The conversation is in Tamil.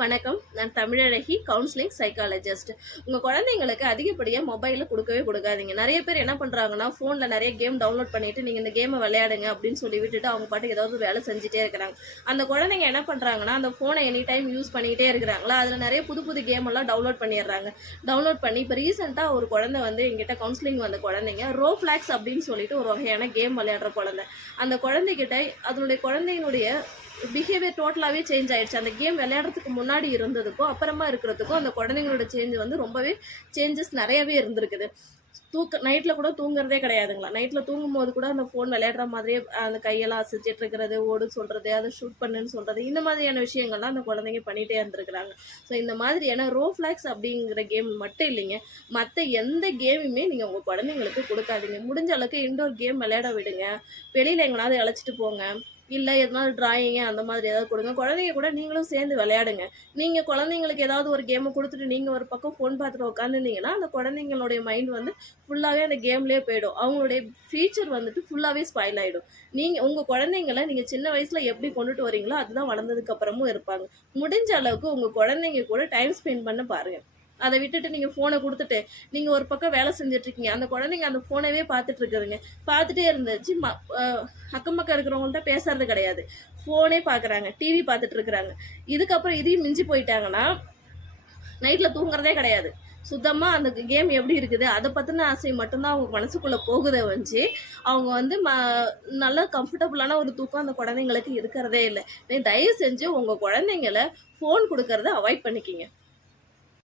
வணக்கம். நான் தமிழழகி, கவுன்சிலிங் சைக்காலஜிஸ்ட். உங்கள் குழந்தைங்களுக்கு அதிகப்படியாக மொபைலில் கொடுக்கவே கொடுக்காதீங்க. நிறைய பேர் என்ன பண்ணுறாங்கன்னா, ஃபோனில் நிறைய கேம் டவுன்லோட் பண்ணிவிட்டு நீங்கள் இந்த கேமை விளையாடுங்க அப்படின்னு சொல்லி விட்டுட்டு அவங்க பாட்டுக்கு ஏதாவது வேலை செஞ்சுட்டே இருக்கிறாங்க. அந்த குழந்தைங்க என்ன பண்ணுறாங்கன்னா, அந்த ஃபோனை எனி டைம் யூஸ் பண்ணிக்கிட்டே இருக்கிறாங்களா, அதில் நிறைய புது புது கேம் எல்லாம் டவுன்லோட் பண்ணிடுறாங்க. டவுன்லோட் பண்ணி இப்போ ரீசெண்டாக ஒரு குழந்தை வந்து எங்கிட்ட கவுன்சிலிங் வந்த குழந்தைங்க ரோஃப்ளாக்ஸ் அப்படின்னு சொல்லிட்டு ஒரு வகையான கேம் விளையாடுற குழந்தை. அந்த குழந்தைகிட்ட அதனுடைய குழந்தையினுடைய பிஹேவியர் டோட்டலாகவே சேஞ்ச் ஆயிடுச்சு. அந்த கேம் விளையாடுறதுக்கு முன்னாடி இருந்ததுக்கும் அப்புறமா இருக்கிறதுக்கும் அந்த குழந்தைங்களோட சேஞ்ச் வந்து ரொம்பவே சேஞ்சஸ் நிறையவே இருந்திருக்குது. நைட்டில் கூட தூங்குறதே கிடையாதுங்களா. நைட்டில் தூங்கும் போது கூட அந்த ஃபோன் விளையாடுற மாதிரியே அந்த கையெல்லாம் அசைச்சிட்டு இருக்கிறது, ஓடு சொல்கிறது, அதை ஷூட் பண்ணுன்னு சொல்கிறது, இந்த மாதிரியான விஷயங்கள்லாம் அந்த குழந்தைங்க பண்ணிகிட்டே இருந்திருக்கிறாங்க. ஸோ இந்த மாதிரியான ரோஃப்ளாக்ஸ் அப்படிங்கிற கேம் மட்டும் இல்லைங்க, மற்ற எந்த கேமுமே நீங்கள் உங்கள் குழந்தைங்களுக்கு கொடுக்காதீங்க. முடிஞ்ச அளவுக்கு இன்டோர் கேம் விளையாட விடுங்க. வெளியில் எங்கேனாவது அழைச்சிட்டு போங்க. இல்லை எதனாலும் டிராயிங்கு அந்த மாதிரி ஏதாவது கொடுங்க. குழந்தைங்க கூட நீங்களும் சேர்ந்து விளையாடுங்க. நீங்கள் குழந்தைங்களுக்கு ஏதாவது ஒரு கேமை கொடுத்துட்டு நீங்கள் ஒரு பக்கம் ஃபோன் பார்த்துட்டு உட்காந்துருந்தீங்கன்னா அந்த குழந்தைங்களுடைய மைண்ட் வந்து ஃபுல்லாகவே அந்த கேம்லேயே போயிடும். அவங்களுடைய ஃபியூச்சர் வந்துட்டு ஃபுல்லாகவே ஸ்பாயில் ஆகிடும். நீங்கள் உங்கள் குழந்தைங்கள நீங்கள் சின்ன வயசில் எப்படி கொண்டுட்டு வரீங்களோ அதுதான் வளர்ந்ததுக்கப்புறமும் இருப்பாங்க. முடிஞ்ச அளவுக்கு உங்கள் குழந்தைங்க கூட டைம் ஸ்பெண்ட் பண்ண பாருங்கள். அதை விட்டுட்டு நீங்கள் ஃபோனை கொடுத்துட்டு நீங்கள் ஒரு பக்கம் வேலை செஞ்சிட்ருக்கீங்க, அந்த குழந்தைங்க அந்த ஃபோனவே பார்த்துட்டு இருக்குதுங்க. பார்த்துட்டே இருந்துச்சு அக்கம் பக்கம் இருக்கிறவங்கள்ட்ட பேசுறது கிடையாது, ஃபோனே பார்க்குறாங்க, டிவி பார்த்துட்டு இருக்கிறாங்க. இதுக்கப்புறம் இதையும் மிஞ்சி போயிட்டாங்கன்னா நைட்டில் தூங்குறதே கிடையாது. சுத்தமாக அந்த கேம் எப்படி இருக்குது அதை பற்றின ஆசை மட்டும்தான் அவங்க மனசுக்குள்ளே போகுதை வந்து அவங்க வந்து நல்லா கம்ஃபர்டபுளான ஒரு தூக்கம் அந்த குழந்தைங்களுக்கு இருக்கிறதே இல்லை. தயவு செஞ்சு உங்கள் குழந்தைங்கள ஃபோன் கொடுக்கறத அவாய்ட் பண்ணிக்கிங்க.